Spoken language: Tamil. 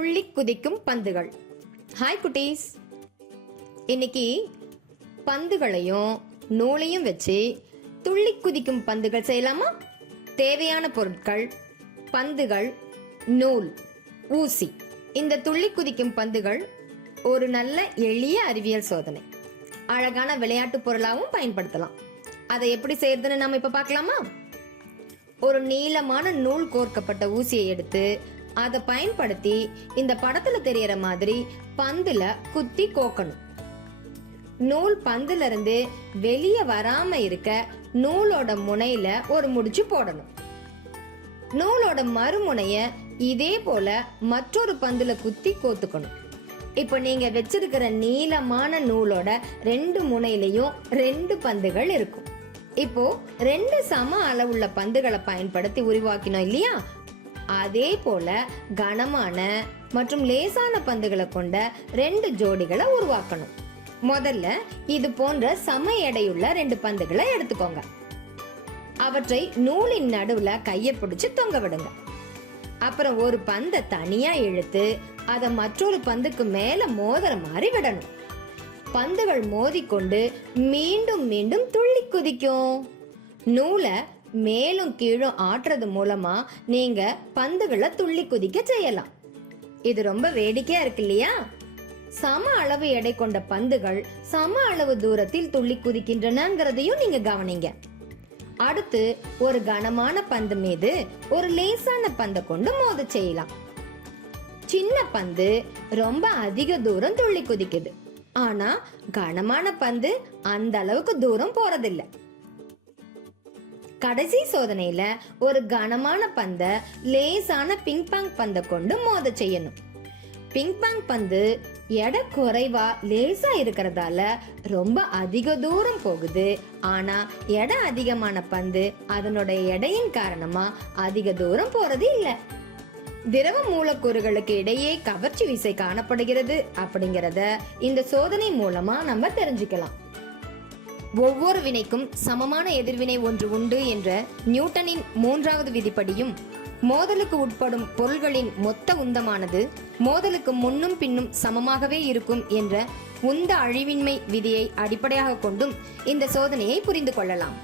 துள்ளி குதிக்கும் பந்துகள். ஹாய் குட்டீஸ், இன்னைக்கு பந்துகளையும் நூலையும் வச்சு துள்ளி குதிக்கும் பந்துகள் செய்யலாமா? தேவையான பொருட்கள்: பந்துகள், நூல், ஊசி. இந்த துள்ளி குதிக்கும் பந்துகள் ஒரு நல்ல எளிய அறிவியல் சோதனை. அழகான விளையாட்டு பொருளாகவும் பயன்படுத்தலாம். அதை எப்படி செய்யறதுன்னு நாம இப்ப பார்க்கலாமா? ஒரு நீளமான நூல் கோர்க்கப்பட்ட ஊசியை எடுத்து அதை பயன்படுத்தி இந்த படத்துல தெரியற மாதிரி பந்துல குத்தி கோக்கணும். நூல் பந்துல இருந்து வெளியே வராம இருக்க நூலோட முனையில ஒரு முடிச்சு போடணும். நூலோட மறுமுனைய இதே போல மற்றொரு பந்துல குத்தி கோத்துக்கணும். இப்ப நீங்க வச்சிருக்கிற நீளமான நூலோட 2 முனையிலையும் 2 பந்துகள் இருக்கும். இப்போ 2 சம அளவுள்ள பந்துகளை பயன்படுத்தி உருவாக்கினோம் இல்லையா? அதே போல கனமான மற்றும் லேசான பந்துகளை கொண்ட 2 ஜோடிகளை உருவாக்கணும். முதல்ல இது போன்ற சம எடையுள்ள 2 பந்துகளை எடுத்துக்கோங்க. அவற்றை நூலின் நடுவுல கையை பிடிச்சு தொங்க விடுங்க. அப்புறம் ஒரு பந்தை தனியா இழுத்து அதை மற்றொரு பந்துக்கு மேல மோதுற மாதிரி விடணும். பந்துகள் மோதிக்கொண்டு மீண்டும் மீண்டும் துள்ளி குதிக்கும். நூலை மேலும் கீழும் ஆட்டுறது மூலமா நீங்க பந்துகளை துள்ளி குதிக்க செய்யலாம். இது ரொம்ப வேடிக்கையா இருக்கு இல்லையா? சம அளவு எடை கொண்ட பந்துகள் சம அளவு தூரத்தில் துள்ளி குதிக்கின்றனங்கிறதையும் நீங்க கவனிங்க. அடுத்து ஒரு கனமான பந்து மீது ஒரு லேசான பந்தை கொண்டு மோத செய்யலாம். சின்ன பந்து ரொம்ப அதிக தூரம் துள்ளி குதிக்குது, ஆனா கனமான பந்து அந்த அளவுக்கு தூரம் போறதில்லை. கடைசி சோதனையில ஒரு கனமான பந்த லேசான பிங்பாங் பந்தை கொண்டு மோத செய்யணும். பிங்பாங் பந்து எடை குறைவா லேசா இருக்கிறதால ரொம்ப அதிக தூரம் போகுது. ஆனா எடை அதிகமான பந்து அதனோட எடையின் காரணமா அதிக தூரம் போறது இல்ல. திரவ மூலக்கூறுகளுக்கு இடையே கவர்ச்சி விசை காணப்படுகிறது அப்படிங்கறத இந்த சோதனை மூலமா நம்ம தெரிஞ்சுக்கலாம். ஒவ்வொரு வினைக்கும் சமமான எதிர்வினை ஒன்று உண்டு என்ற நியூட்டனின் 3வது விதிப்படியும், மோதலுக்கு உட்படும் பொருள்களின் மொத்த உந்தமானது மோதலுக்கு முன்னும் பின்னும் சமமாகவே இருக்கும் என்ற உந்த அழிவின்மை விதியை அடிப்படையாக கொண்டும் இந்த சோதனையை புரிந்து கொள்ளலாம்.